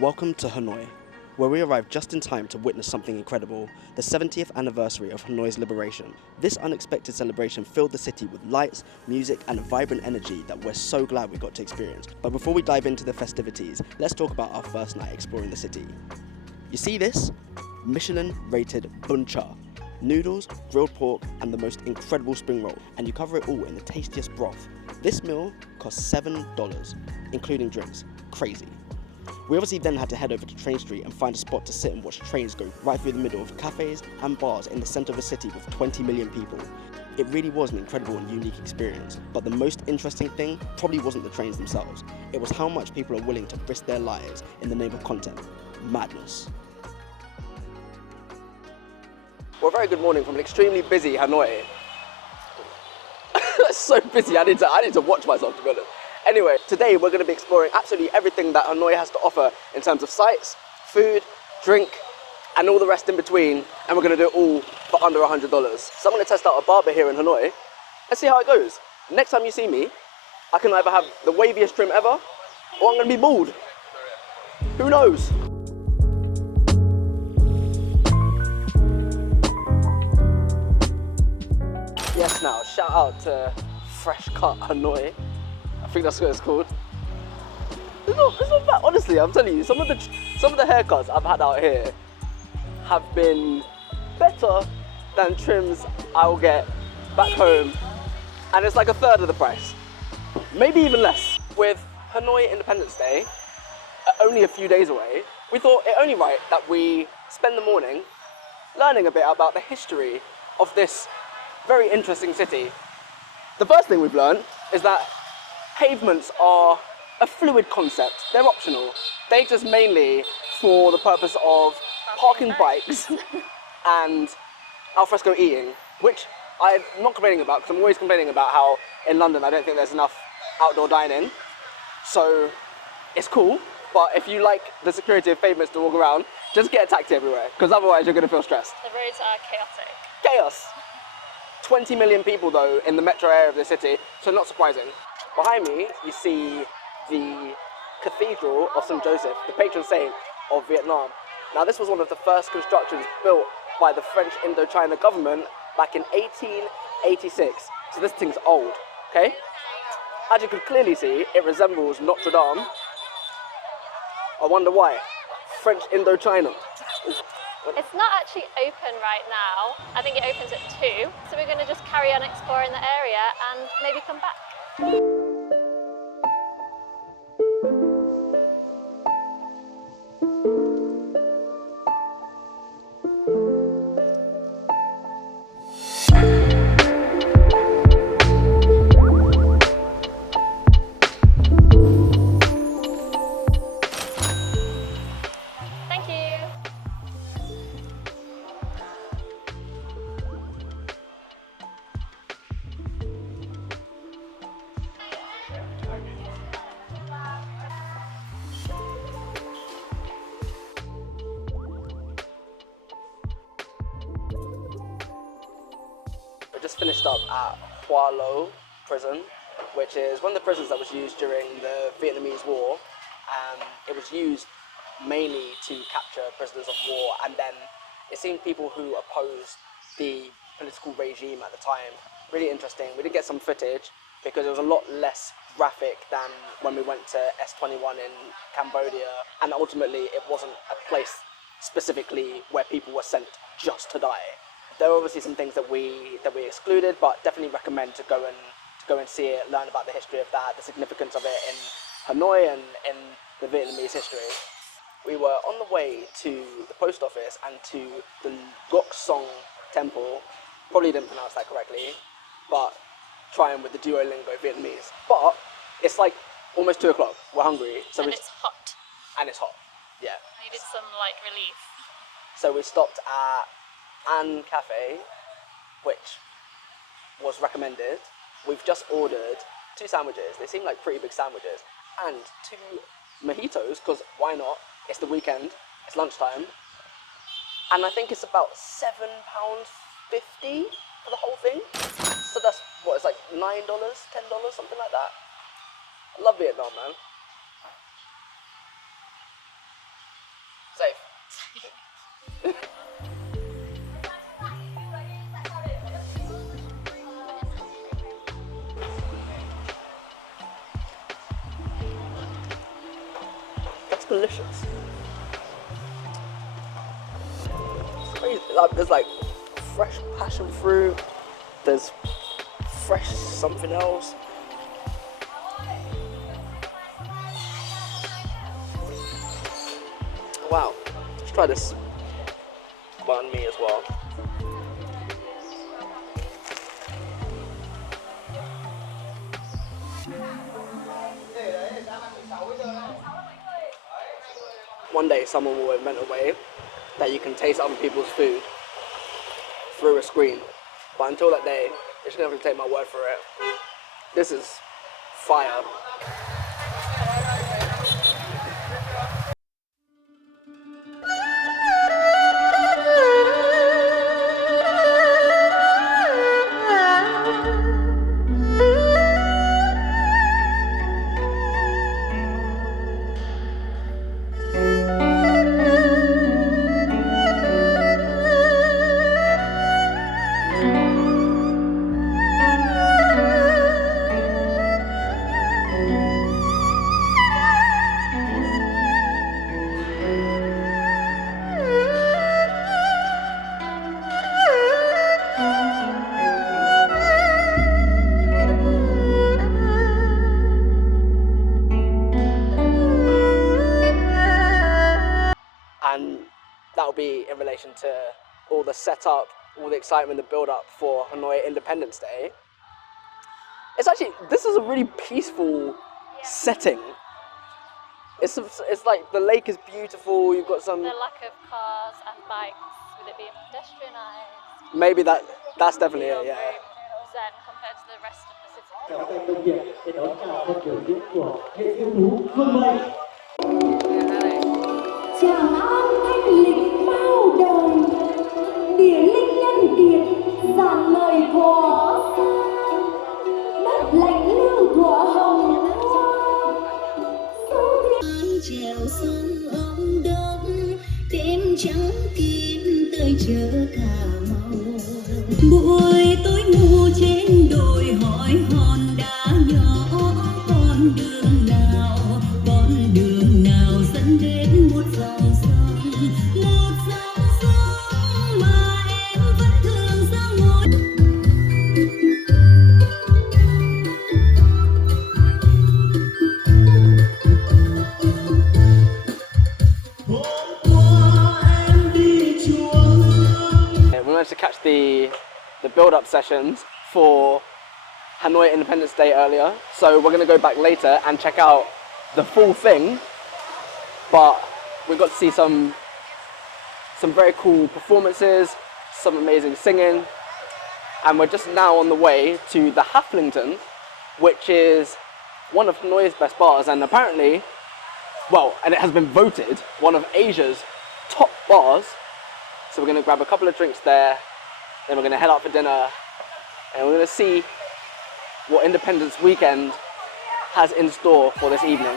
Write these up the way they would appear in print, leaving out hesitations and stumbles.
Welcome to Hanoi, where we arrived just in time to witness something incredible, the 70th anniversary of Hanoi's liberation. This unexpected celebration filled the city with lights, music, and a vibrant energy that we're so glad we got to experience. But before we dive into the festivities, let's talk about our first night exploring the city. You see this? Michelin-rated bun cha. Noodles, grilled pork, and the most incredible spring roll, and you cover it all in the tastiest broth. This meal cost $7, including drinks. Crazy. We obviously then had to head over to Train Street and find a spot to sit and watch trains go right through the middle of cafes and bars in the centre of a city with 20 million people. It really was an incredible and unique experience, but the most interesting thing probably wasn't the trains themselves. It was how much people are willing to risk their lives in the name of content. Madness. Well, a very good morning from an extremely busy Hanoi. It's so busy, I need to watch myself, to be honest. Anyway, today we're going to be exploring absolutely everything that Hanoi has to offer in terms of sights, food, drink, and all the rest in between, and we're going to do it all for under $100. So I'm going to test out a barber here in Hanoi and see how it goes. Next time you see me, I can either have the waviest trim ever, or I'm going to be bald. Who knows? Yes, now, shout out to Fresh Cut Hanoi. I think that's what it's called. It's not bad, honestly, I'm telling you, some of the haircuts I've had out here have been better than trims I'll get back home, and it's like a third of the price. Maybe even less. With Hanoi Independence Day only a few days away, we thought it only right that we spend the morning learning a bit about the history of this very interesting city. The first thing we've learned is that pavements are a fluid concept. They're optional. They exist mainly for the purpose of parking bikes and alfresco eating, which I'm not complaining about, because I'm always complaining about how in London I don't think there's enough outdoor dining. So it's cool, but if you like the security of pavements to walk around, just get a taxi everywhere, because otherwise you're going to feel stressed. The roads are chaotic. Chaos! 20 million people though in the metro area of the city, so not surprising. Behind me, you see the Cathedral of St. Joseph, the patron saint of Vietnam. Now this was one of the first constructions built by the French Indochina government back in 1886. So this thing's old, okay? As you can clearly see, it resembles Notre Dame. I wonder why. French Indochina. It's not actually open right now. I think it opens at 2. So we're going to just carry on exploring the area and maybe come back. Just finished up at Hoa Lo prison, which is one of the prisons that was used during the Vietnamese War. It was used mainly to capture prisoners of war, and then it seemed people who opposed the political regime at the time. Really interesting. We did get some footage because it was a lot less graphic than when we went to S21 in Cambodia, and ultimately it wasn't a place specifically where people were sent just to die. There are obviously some things that we excluded, but definitely recommend to go and see it, learn about the history of that, the significance of it in Hanoi and in the Vietnamese history. We were on the way to the post office and to the Gok Song temple. Probably didn't pronounce that correctly, but trying with the Duolingo Vietnamese. But it's like almost 2 o'clock. We're hungry, so and it's hot. And it's hot. Yeah. I needed some light relief. So we stopped at An Cafe, which was recommended. We've just ordered 2 sandwiches. They seem like pretty big sandwiches, and 2 mojitos, because why not? It's the weekend, it's lunchtime, and I think it's about £7.50 for the whole thing. So that's what, it's like $9, $10, something like that. I love Vietnam, man. That's delicious. It's crazy. Like, there's like fresh passion fruit. There's fresh something else. Wow. Let's try this banh mi as well. One day someone will invent a way that you can taste other people's food through a screen. But until that day, you're just gonna have to take my word for it. This is fire. And that'll be in relation to all the setup, all the excitement, the build up for Hanoi Independence Day. It's actually, this is a really peaceful setting. It's like the lake is beautiful, you've got some... The lack of cars and bikes, with it being pedestrianised. Maybe that's definitely it, yeah. Zen compared to the rest of the city. Chàng an thanh lịch bao đời, địa linh nhân kiệt, dàn lời có sang, đất lạnh lưu thuở hồng hoa. Chèo sông ông đông, đêm trắng kim tới chợ Cà Mau. Buổi tối ngủ trên đồi hỏi hòn đá nhỏ, con đường nào dẫn đến một dòng sông mà em vẫn thường ra ngồi. We managed to catch the build-up sessions for Hanoi Independence Day earlier, so we're gonna go back later and check out the full thing. But we got to see some very cool performances, some amazing singing, and we're just now on the way to the Haflington, which is one of Hanoi's best bars, and apparently, well, and it has been voted one of Asia's top bars. So we're gonna grab a couple of drinks there, then we're gonna head out for dinner, and we're gonna see what Independence Weekend has in store for this evening.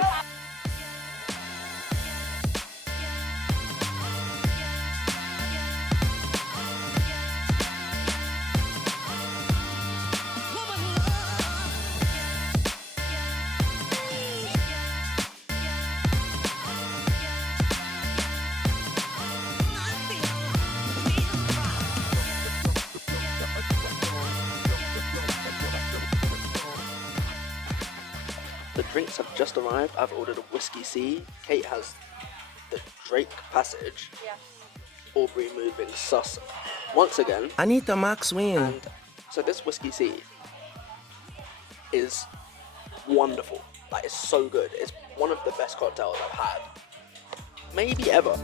The drinks have just arrived. I've ordered a whiskey C. Kate has the Drake Passage. Yes. Aubrey moving sus once again. Anita Maxwell. And so this whiskey C is wonderful. Like, it's so good. It's one of the best cocktails I've had, maybe ever.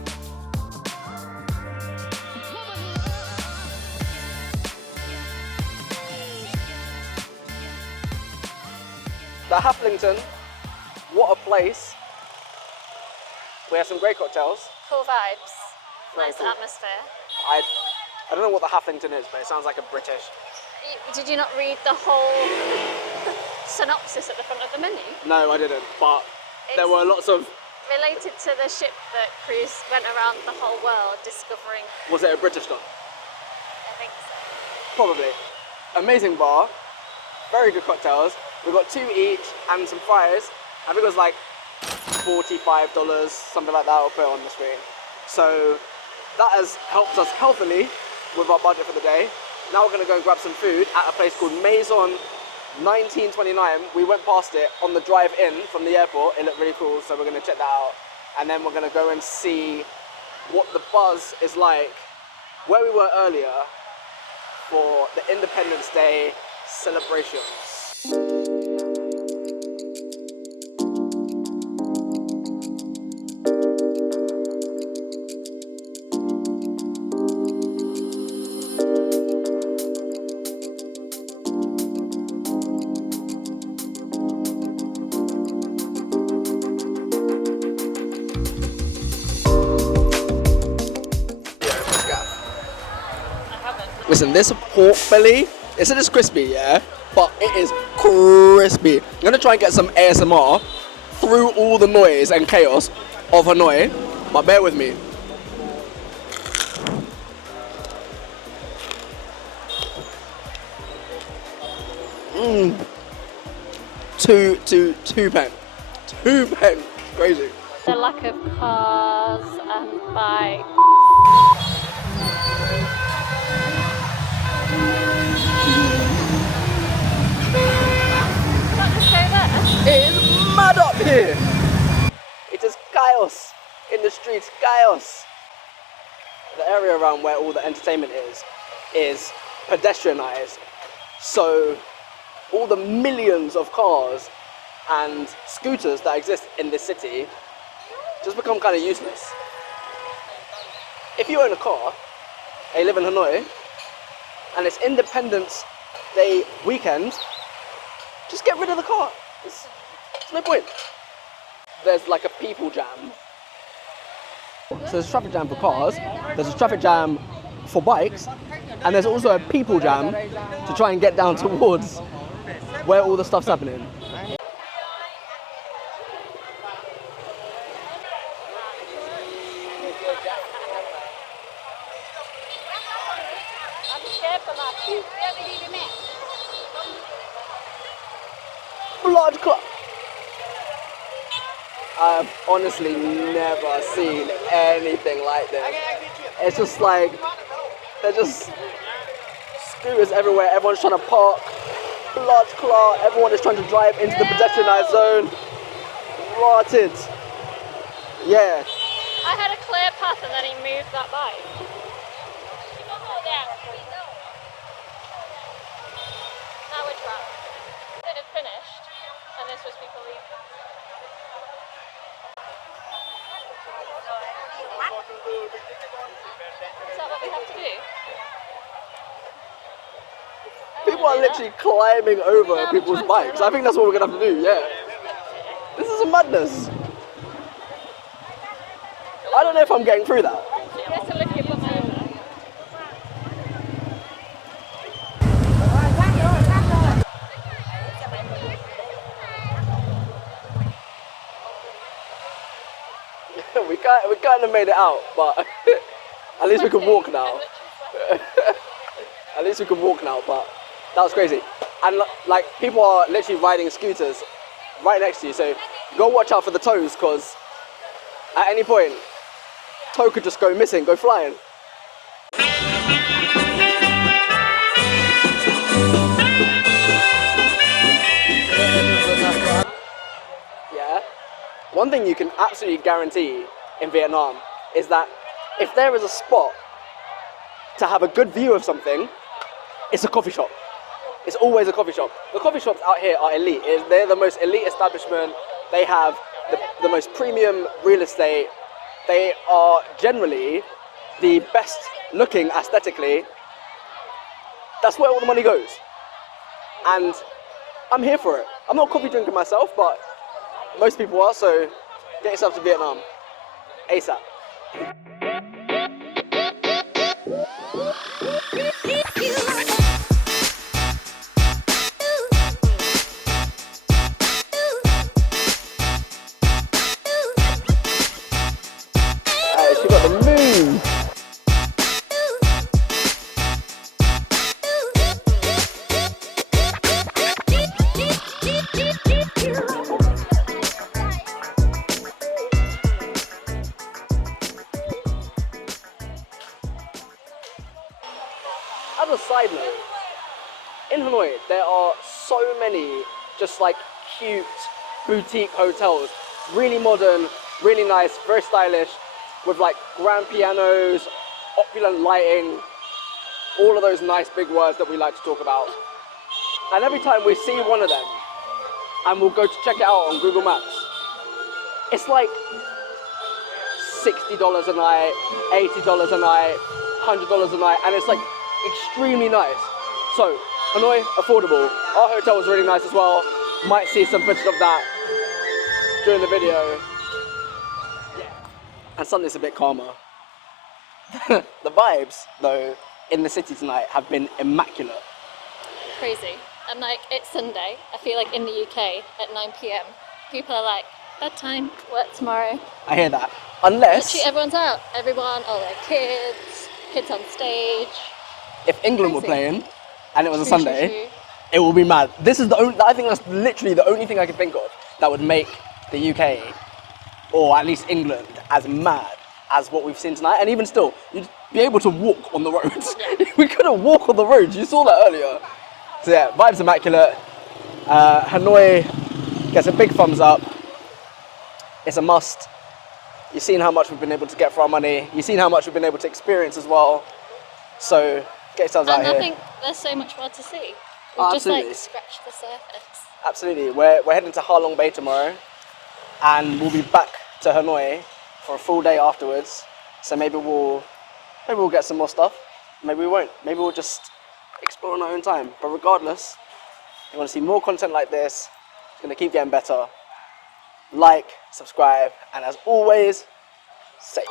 The Haflington, what a place. We have some great cocktails. Cool vibes. Very Nice cool. atmosphere. I don't know what the Haflington is, but it sounds like a British. Did you not read the whole synopsis at the front of the menu? No, I didn't, but there were lots of Related to the ship that cruise went around the whole world discovering. Was it a British one? I think so. Probably. Amazing bar, very good cocktails. We got 2 each and some fries. I think it was like $45, something like that. I'll put it on the screen. So that has helped us healthily with our budget for the day. Now we're gonna go and grab some food at a place called Maison 1929. We went past it on the drive in from the airport. It looked really cool, so we're gonna check that out. And then we're gonna go and see what the buzz is like where we were earlier for the Independence Day celebrations. Listen, this pork belly, it's just crispy, yeah? But it is crispy. I'm gonna try and get some ASMR through all the noise and chaos of Hanoi, but bear with me. Two pen. 2 pen. Crazy. The lack of cars and bikes. It is mad up here. It is chaos in the streets, chaos. The area around where all the entertainment is pedestrianised. So all the millions of cars and scooters that exist in this city just become kind of useless. If you own a car and you live in Hanoi and it's Independence Day weekend, just get rid of the car. It's no point. There's like a people jam. So there's a traffic jam for cars, there's a traffic jam for bikes, and there's also a people jam to try and get down towards where all the stuff's happening. Blood clot. I've honestly never seen anything like this. It's just like, there's just scooters everywhere, everyone's trying to park, blood clot, everyone is trying to drive into the pedestrianised zone. Rotted. Yeah. I had a clear path and then he moved that bike. Now we're trapped. It had finished and this was people leaving. Is that what we have to do? People are literally climbing over people's bikes. I think that's what we're gonna have to do, yeah. This is a madness. I don't know if I'm getting through that. You have to lift your bum over. we kind of made it out, but at least we can walk now. At least we can walk now, but that was crazy. And like, people are literally riding scooters right next to you, so go watch out for the toes, because at any point, toe could just go missing, go flying. Yeah. One thing you can absolutely guarantee in Vietnam is that if there is a spot to have a good view of something, it's a coffee shop. It's always a coffee shop. The coffee shops out here are elite. They're the most elite establishment. They have the most premium real estate. They are generally the best looking aesthetically. That's where all the money goes. And I'm here for it. I'm not a coffee drinker myself, but most people are, so get yourself to Vietnam. ASAP. as a side note, in Hanoi, there are so many just like cute boutique hotels, really modern, really nice, very stylish, with like grand pianos, opulent lighting, all of those nice big words that we like to talk about. And every time we see one of them, and we'll go to check it out on Google Maps, it's like $60 a night, $80 a night, $100 a night, and it's like extremely nice. So, Hanoi, affordable. Our hotel was really nice as well. Might see some footage of that during the video. Yeah. And Sunday's a bit calmer. The vibes, though, in the city tonight have been immaculate. Crazy. And like, it's Sunday. I feel like in the UK at 9 p.m, people are like, bedtime, work tomorrow. I hear that. Unless... Literally everyone's out. Everyone, all their kids on stage. If England were Crazy. playing, and it was a True, Sunday, true, true. it will be mad. This is the only, I think that's literally the only thing I can think of that would make the UK, or at least England, as mad as what we've seen tonight. And even still, you'd be able to walk on the roads. Yeah. We couldn't walk on the roads, you saw that earlier. So yeah, vibes immaculate. Hanoi gets a big thumbs up. It's a must. You've seen how much we've been able to get for our money. You've seen how much we've been able to experience as well. So get yourselves out And here. I think there's so much more to see. We've Oh, just absolutely. like scratched the surface. Absolutely. We're heading to Ha Long Bay tomorrow, and we'll be back to Hanoi for a full day afterwards. So maybe we'll get some more stuff. Maybe we won't. Maybe we'll just explore on our own time. But regardless, if you want to see more content like this, it's going to keep getting better. Like, subscribe, and as always, safe.